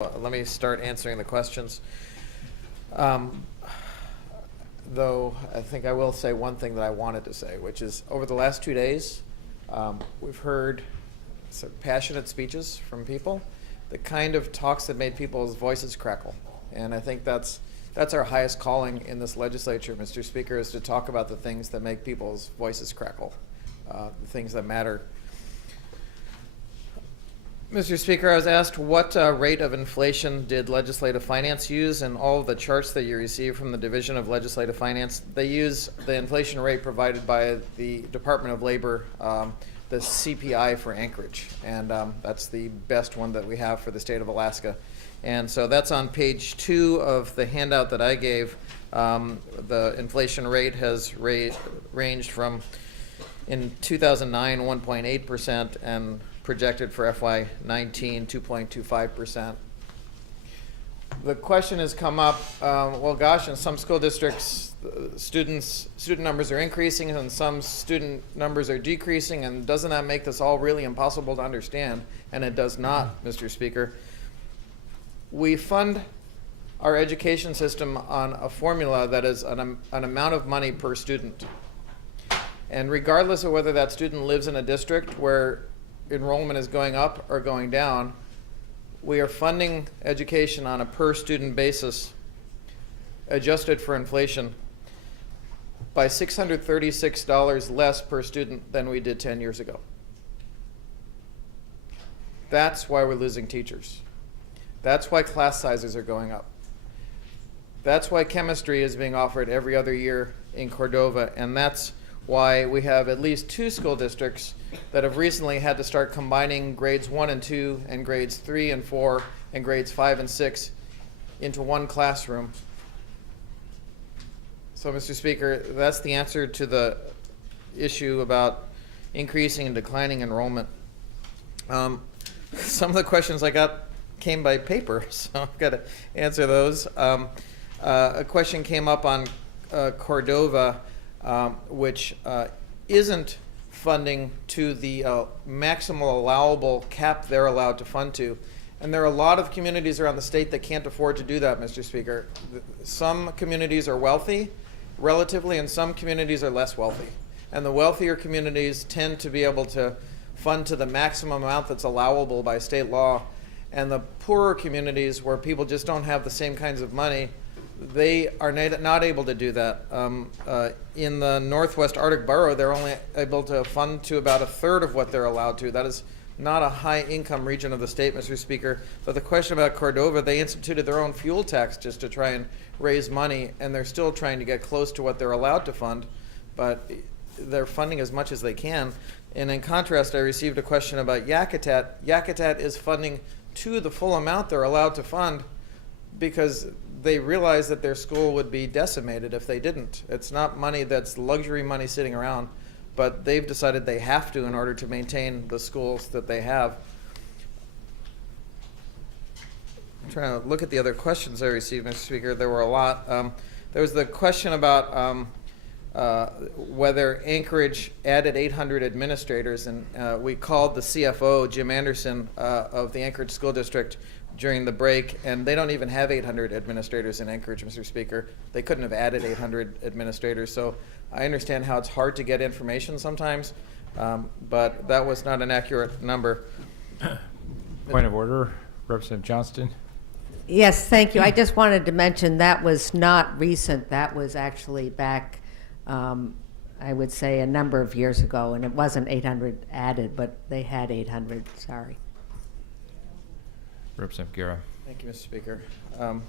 Let me start answering the questions. Though I think I will say one thing that I wanted to say, which is over the last 2 days, we've heard some passionate speeches from people, the kind of talks that made people's voices crackle. And I think that's our highest calling in this legislature, Mr. Speaker, is to talk about the things that make people's voices crackle, the things that matter. Mr. Speaker, I was asked what rate of inflation did legislative finance use, and all of the charts that you receive from the Division of Legislative Finance, they use the inflation rate provided by the Department of Labor, the CPI for Anchorage, and that's the best one that we have for the state of Alaska. And so that's on page 2 of the handout that I gave. The inflation rate has ranged from, in 2009, 1.8%, and projected for FY19, 2.25%. The question has come up, well, gosh, in some school districts, student numbers are increasing and some student numbers are decreasing, and doesn't that make this all really impossible to understand? And it does not, Mr. Speaker. We fund our education system on a formula that is an amount of money per student. And regardless of whether that student lives in a district where enrollment is going up or going down, we are funding education on a per student basis, adjusted for inflation, by $636 less per student than we did 10 years ago. That's why we're losing teachers. That's why class sizes are going up. That's why chemistry is being offered every other year in Cordova, and that's why we have at least 2 school districts that have recently had to start combining grades 1 and 2 and grades 3 and 4 and grades 5 and 6 into one classroom. So, Mr. Speaker, that's the answer to the issue about increasing and declining enrollment. Some of the questions I got came by paper, so I've got to answer those. A question came up on Cordova, which isn't funding to the maximal allowable cap they're allowed to fund to. And there are a lot of communities around the state that can't afford to do that, Mr. Speaker. Some communities are wealthy, relatively, and some communities are less wealthy. And the wealthier communities tend to be able to fund to the maximum amount that's allowable by state law. And the poorer communities, where people just don't have the same kinds of money, they are not able to do that. In the Northwest Arctic Borough, they're only able to fund to about 1/3 of what they're allowed to. That is not a high-income region of the state, Mr. Speaker. But the question about Cordova, they instituted their own fuel tax just to try and raise money, and they're still trying to get close to what they're allowed to fund, but they're funding as much as they can. And in contrast, I received a question about Yakutat. Yakutat is funding to the full amount they're allowed to fund because they realize that their school would be decimated if they didn't. It's not money that's luxury money sitting around, but they've decided they have to in order to maintain the schools that they have. I'm trying to look at the other questions I received, Mr. Speaker. There were a lot. There was the question about whether Anchorage added 800 administrators, and we called the CFO, Jim Anderson, of the Anchorage School District during the break, and they don't even have 800 administrators in Anchorage, Mr. Speaker. They couldn't have added 800 administrators, so I understand how it's hard to get information sometimes, but that was not an accurate number. Point of order, Representative Johnston. Yes, thank you. I just wanted to mention that was not recent. That was actually back, I would say, a number of years ago, and it wasn't 800 added, but they had 800, sorry. Representative Guerra. Thank you, Mr. Speaker. I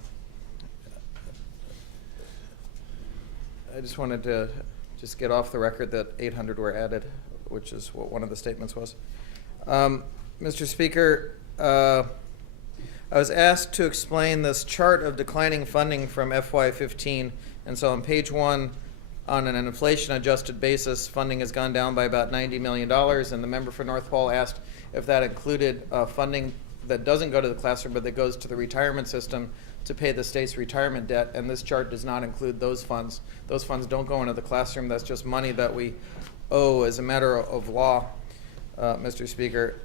just wanted to just get off the record that 800 were added, which is what one of the statements was. Mr. Speaker, I was asked to explain this chart of declining funding from FY15, and so on page 1, on an inflation-adjusted basis, funding has gone down by about $90 million, and the member for North Pole asked if that included funding that doesn't go to the classroom, but that goes to the retirement system to pay the state's retirement debt, and this chart does not include those funds. Those funds don't go into the classroom. That's just money that we owe as a matter of law, Mr. Speaker.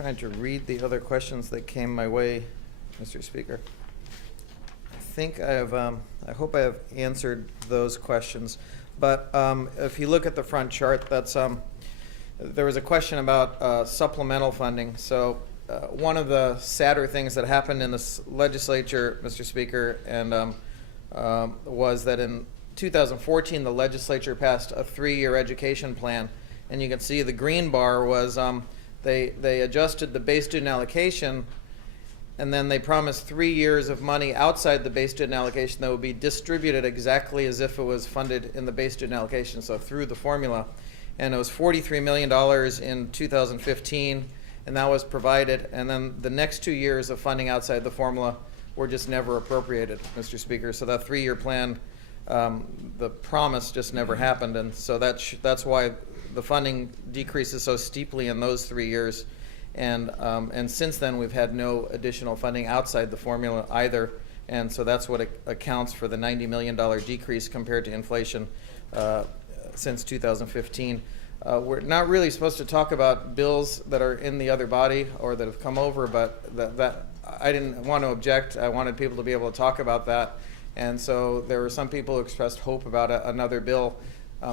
trying to read the other questions that came my way, Mr. Speaker. I think I have, I hope I have answered those questions. But if you look at the front chart, that's, there was a question about supplemental funding. So one of the sadder things that happened in this legislature, Mr. Speaker, and was that in 2014, the legislature passed a 3-year education plan. And you can see the green bar was they adjusted the base student allocation, and then they promised 3 years of money outside the base student allocation that would be distributed exactly as if it was funded in the base student allocation, so through the formula. And it was $43 million in 2015, and that was provided. And then the next 2 years of funding outside the formula were just never appropriated, Mr. Speaker. So that 3-year plan, the promise just never happened, and so that's why the funding decreases so steeply in those 3 years. And since then, we've had no additional funding outside the formula either. And so that's what accounts for the $90 million decrease compared to inflation since 2015. We're not really supposed to talk about bills that are in the other body or that have come over, but that I didn't want to object. I wanted people to be able to talk about that. And so there were some people who expressed hope about another bill.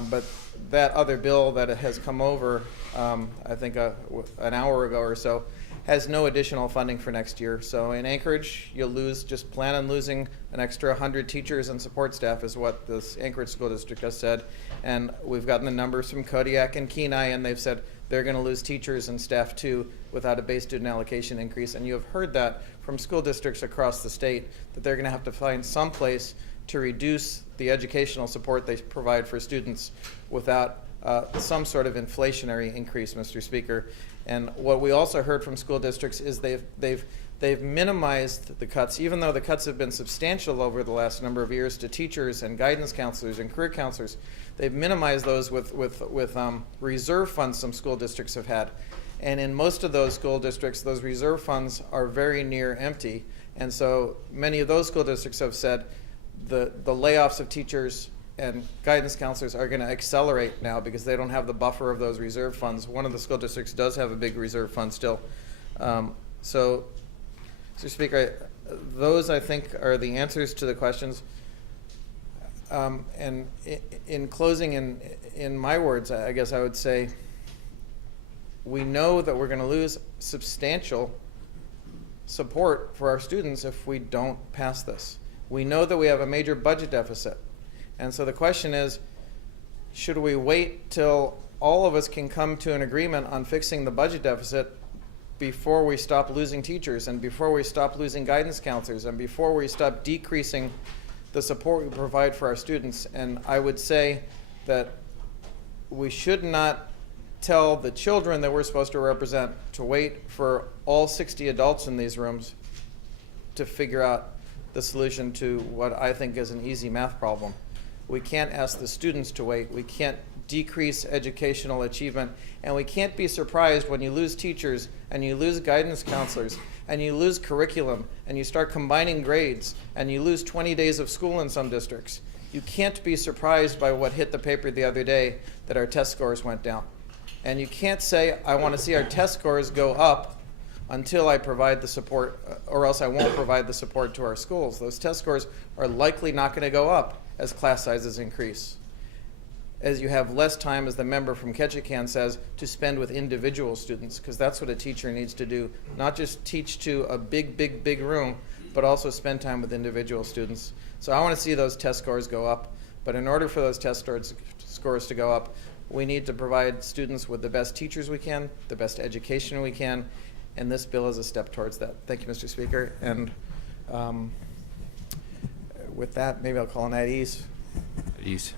But that other bill that has come over, I think an hour ago or so, has no additional funding for next year. So in Anchorage, you'll just plan on losing an extra 100 teachers and support staff is what this Anchorage School District has said. And we've gotten the numbers from Kodiak and Kenai, and they've said they're going to lose teachers and staff too without a base student allocation increase. And you have heard that from school districts across the state, that they're going to have to find some place to reduce the educational support they provide for students without some sort of inflationary increase, Mr. Speaker. And what we also heard from school districts is they've minimized the cuts, even though the cuts have been substantial over the last number of years to teachers and guidance counselors and career counselors. They've minimized those with reserve funds some school districts have had. And in most of those school districts, those reserve funds are very near empty. And so many of those school districts have said, the layoffs of teachers and guidance counselors are going to accelerate now because they don't have the buffer of those reserve funds. One of the school districts does have a big reserve fund still. So, Mr. Speaker, those I think are the answers to the questions. And in closing, in my words, I guess I would say we know that we're going to lose substantial support for our students if we don't pass this. We know that we have a major budget deficit. And so the question is, should we wait till all of us can come to an agreement on fixing the budget deficit before we stop losing teachers and before we stop losing guidance counselors and before we stop decreasing the support we provide for our students? And I would say that we should not tell the children that we're supposed to represent to wait for all 60 adults in these rooms to figure out the solution to what I think is an easy math problem. We can't ask the students to wait. We can't decrease educational achievement. And we can't be surprised when you lose teachers and you lose guidance counselors and you lose curriculum and you start combining grades and you lose 20 days of school in some districts. You can't be surprised by what hit the paper the other day, that our test scores went down. And you can't say, I want to see our test scores go up until I provide the support, or else I won't provide the support to our schools. Those test scores are likely not going to go up as class sizes increase, as you have less time, as the member from Ketchikan says, to spend with individual students, because that's what a teacher needs to do, not just teach to a big room, but also spend time with individual students. So I want to see those test scores go up, but in order for those test scores to go up, we need to provide students with the best teachers we can, the best education we can, and this bill is a step towards that. Thank you, Mr. Speaker. And with that, maybe I'll call an at ease. At ease.